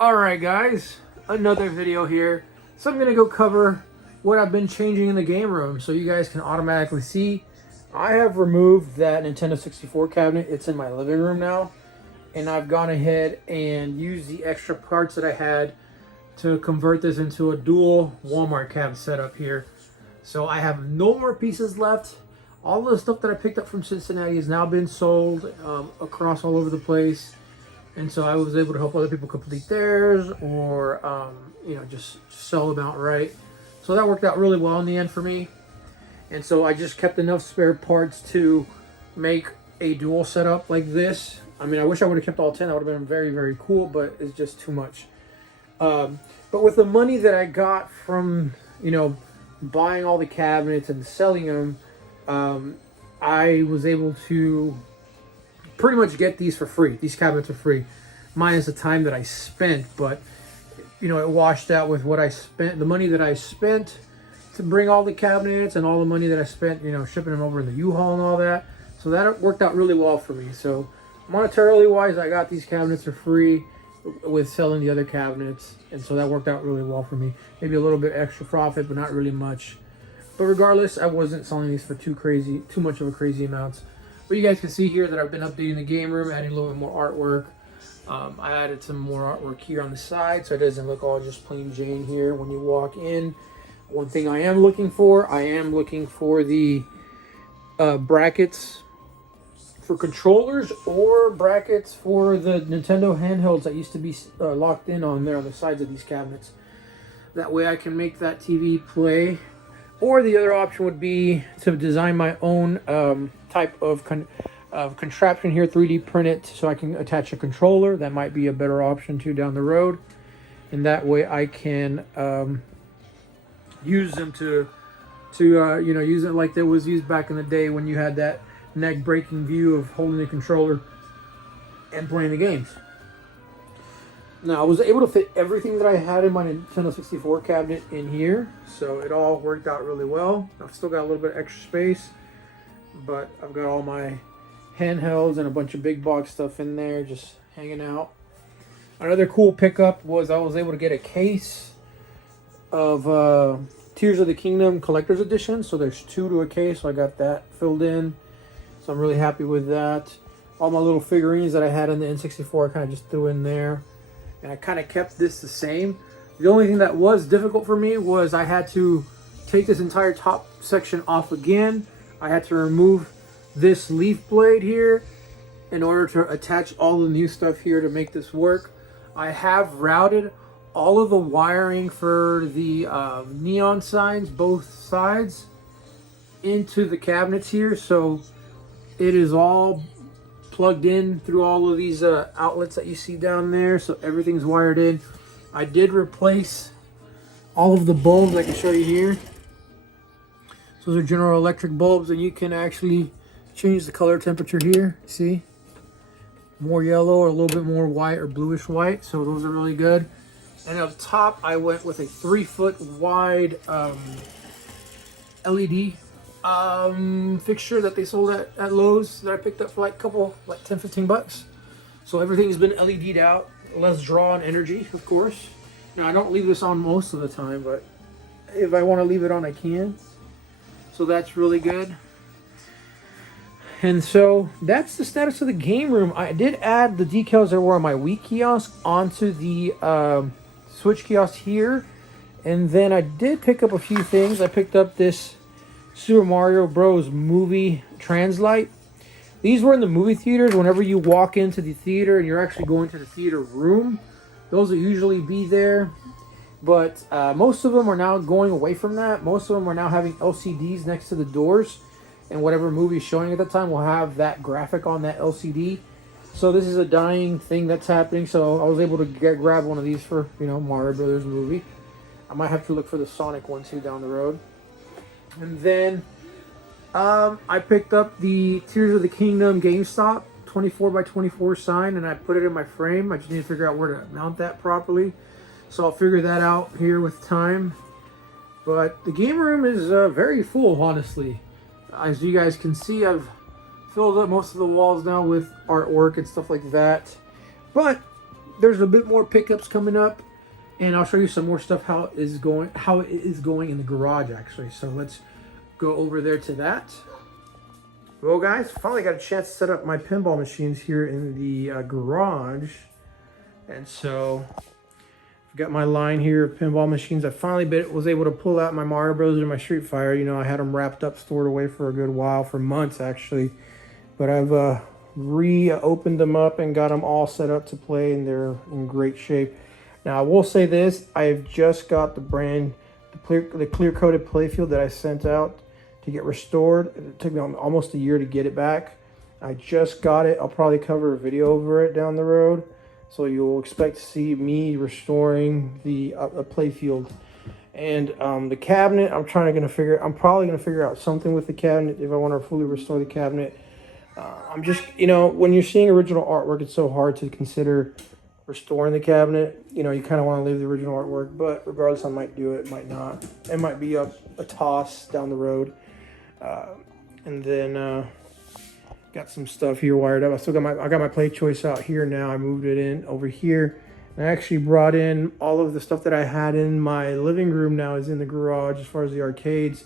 Alright guys, another video here. So I'm going to go cover what I've been changing in the game room so you guys can automatically see. I have removed that Nintendo 64 cabinet. It's in my living room now. And I've gone ahead and used the extra parts that I had to convert this into a dual Walmart cab setup here. So I have no more pieces left. All the stuff that I picked up from Cincinnati has now been sold across all over the place. And so I was able to help other people complete theirs or, just sell them outright. So that worked out really well in the end for me. And so I just kept enough spare parts to make a dual setup like this. I mean, I wish I would have kept all 10. That would have been very, very cool, but it's just too much. But with the money that I got from, buying all the cabinets and selling them, I was able to pretty much get these for free. These cabinets are free, minus the time that I spent, but it washed out with what I spent, the money that I spent to bring all the cabinets and all the money that I spent, shipping them over in the U-Haul and all that. So that worked out really well for me. So monetarily wise, I got these cabinets for free with selling the other cabinets, and so that worked out really well for me. Maybe a little bit extra profit, but not really much. But regardless, I wasn't selling these for too much of a crazy amounts. But you guys can see here that I've been updating the game room, adding a little bit more artwork. I added some more artwork here on the side, so it doesn't look all just plain Jane here when you walk in. One thing I am looking for the brackets for controllers or brackets for the Nintendo handhelds that used to be locked in on there on the sides of these cabinets. That way I can make that TV play. Or the other option would be to design my own type of contraption here, 3D print it so I can attach a controller. That might be a better option too down the road. And that way I can use them to use it like it was used back in the day when you had that neck breaking view of holding the controller and playing the games. Now, I was able to fit everything that I had in my Nintendo 64 cabinet in here, so it all worked out really well. I've still got a little bit of extra space, but I've got all my handhelds and a bunch of big box stuff in there just hanging out. Another cool pickup was I was able to get a case of Tears of the Kingdom Collector's Edition, so there's 2 to a case, so I got that filled in. So I'm really happy with that. All my little figurines that I had in the N64 I kind of just threw in there. And I kind of kept this the same. The only thing that was difficult for me was I had to take this entire top section off again. I had to remove this leaf blade here in order to attach all the new stuff here to make this work. I have routed all of the wiring for the neon signs, both sides, into the cabinets here. So it is all plugged in through all of these outlets that you see down there, so everything's wired in. I did replace all of the bulbs. I can show you here. So those are General Electric bulbs, and you can actually change the color temperature here. See, more yellow or a little bit more white or bluish white, so those are really good. And up top I went with a 3-foot wide LED fixture that they sold at Lowe's that I picked up for like 10-15 bucks. So everything's been LED'd out, less draw on energy, of course. Now I don't leave this on most of the time, but if I want to leave it on, I can. So that's really good. And so that's the status of the game room. I did add the decals that were on my Wii kiosk onto the Switch kiosk here. And then I did pick up a few things. I picked up this Super Mario Bros. Movie Translite. These were in the movie theaters. Whenever you walk into the theater and you're actually going to the theater room, those will usually be there. But most of them are now going away from that. Most of them are now having LCDs next to the doors. And whatever movie is showing at the time will have that graphic on that LCD. So this is a dying thing that's happening. So I was able to grab one of these for, Mario Brothers movie. I might have to look for the Sonic one too down the road. And then I picked up the Tears of the Kingdom GameStop 24x24 sign, and I put it in my frame. I just need to figure out where to mount that properly. So I'll figure that out here with time. But the game room is very full, honestly. As you guys can see, I've filled up most of the walls now with artwork and stuff like that. But there's a bit more pickups coming up, and I'll show you some more stuff how it is going in the garage actually. So let's go over there to that. Well guys, finally got a chance to set up my pinball machines here in the garage. And so I've got my line here of pinball machines. I finally was able to pull out my Mario Bros. And my Street Fighter. You know, I had them wrapped up, stored away for a good while, for months actually. But I've reopened them up and got them all set up to play, and they're in great shape. Now I will say this, I've just got the clear coated playfield that I sent out to get restored. It took me almost a year to get it back. I just got it. I'll probably cover a video over it down the road. So you'll expect to see me restoring the playfield. And the cabinet, I'm probably gonna figure out something with the cabinet if I want to fully restore the cabinet. I'm just, you know, when you're seeing original artwork, it's so hard to consider restoring the cabinet. You know, you kind of want to leave the original artwork, but regardless, I might do it, might not. It might be a toss down the road. And then got some stuff here wired up. I got my play choice out here now. I moved it in over here. And I actually brought in all of the stuff that I had in my living room now is in the garage as far as the arcades.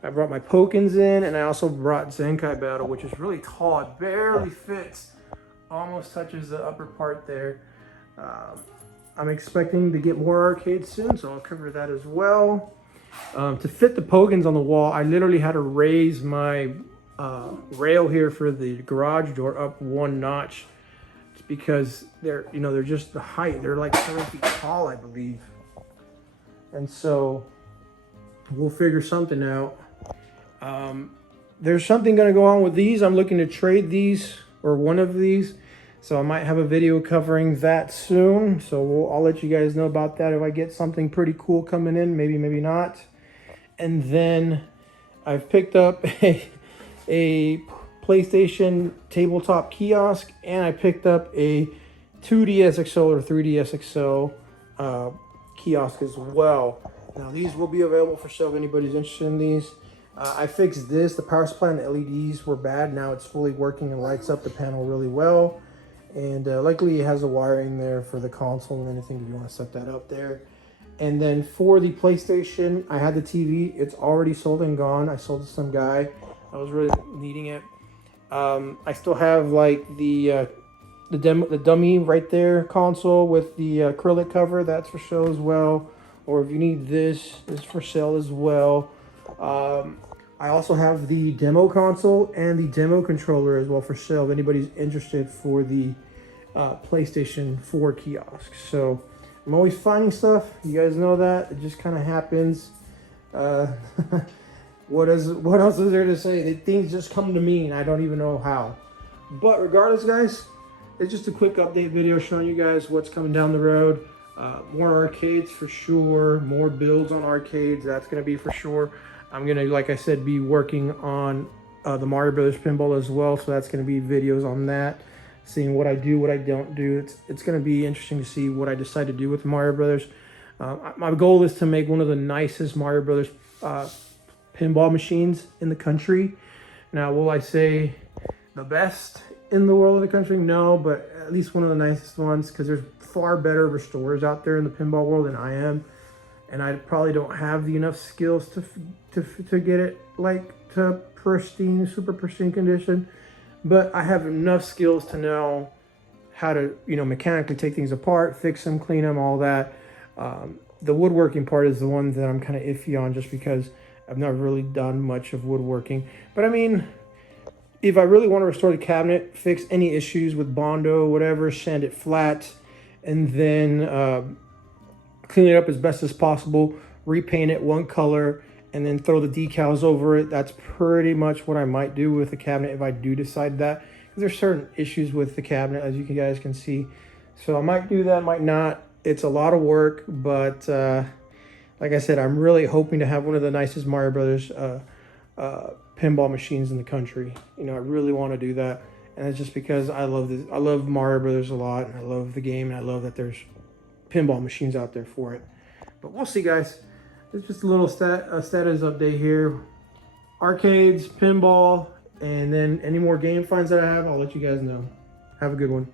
I brought my Pokins in, and I also brought Zenkai Battle, which is really tall. It barely fits, almost touches the upper part there. I'm expecting to get more arcades soon, so I'll cover that as well. To fit the Pokins on the wall, I literally had to raise my rail here for the garage door up one notch. It's because they're just the height. They're like 7 feet tall, I believe. And so we'll figure something out. There's something going to go on with these. I'm looking to trade these, or one of these. So I might have a video covering that soon. So I'll let you guys know about that if I get something pretty cool coming in. Maybe, maybe not. And then I've picked up a PlayStation tabletop kiosk, and I picked up a 2DSXL or 3DSXL kiosk as well. Now these will be available for sale if anybody's interested in these. I fixed this. The power supply and the LEDs were bad. Now it's fully working and lights up the panel really well. And luckily it has a wiring there for the console and anything if you want to set that up there. And then for the PlayStation, I had the TV. It's already sold and gone. I sold it to some guy. I was really needing it. I still have like the dummy right there console with the acrylic cover. That's for sale as well. Or if you need this is for sale as well. I also have the demo console and the demo controller as well for sale if anybody's interested for the PlayStation 4 kiosk. So I'm always finding stuff. You guys know that. It just kind of happens. What else is there to say? Things just come to me and I don't even know how. But regardless, guys, it's just a quick update video showing you guys what's coming down the road. More arcades for sure. More builds on arcades. That's going to be for sure. I'm going to, like I said, be working on the Mario Brothers pinball as well. So that's going to be videos on that. Seeing what I do, what I don't do. It's going to be interesting to see what I decide to do with Mario Brothers. My goal is to make one of the nicest Mario Brothers pinball machines in the country. Now, will I say the best in the world of the country? No, but at least one of the nicest ones, because there's far better restorers out there in the pinball world than I am. And I probably don't have the enough skills to get it like to pristine, super pristine condition. But I have enough skills to know how to, mechanically take things apart, fix them, clean them, all that. The woodworking part is the one that I'm kind of iffy on just because I've never really done much of woodworking. But I mean, if I really want to restore the cabinet, fix any issues with Bondo, whatever, sand it flat, and then clean it up as best as possible, repaint it one color, and then throw the decals over it. That's pretty much what I might do with the cabinet if I do decide that. Because there's certain issues with the cabinet, as you guys can see. So I might do that, might not. It's a lot of work, but like I said, I'm really hoping to have one of the nicest Mario Brothers pinball machines in the country. I really want to do that. And it's just because I love this. I love Mario Brothers a lot, and I love the game, and I love that there's pinball machines out there for it. But we'll see, guys. It's just a little status update here. Arcades, pinball, and then any more game finds that I have, I'll let you guys know. Have a good one.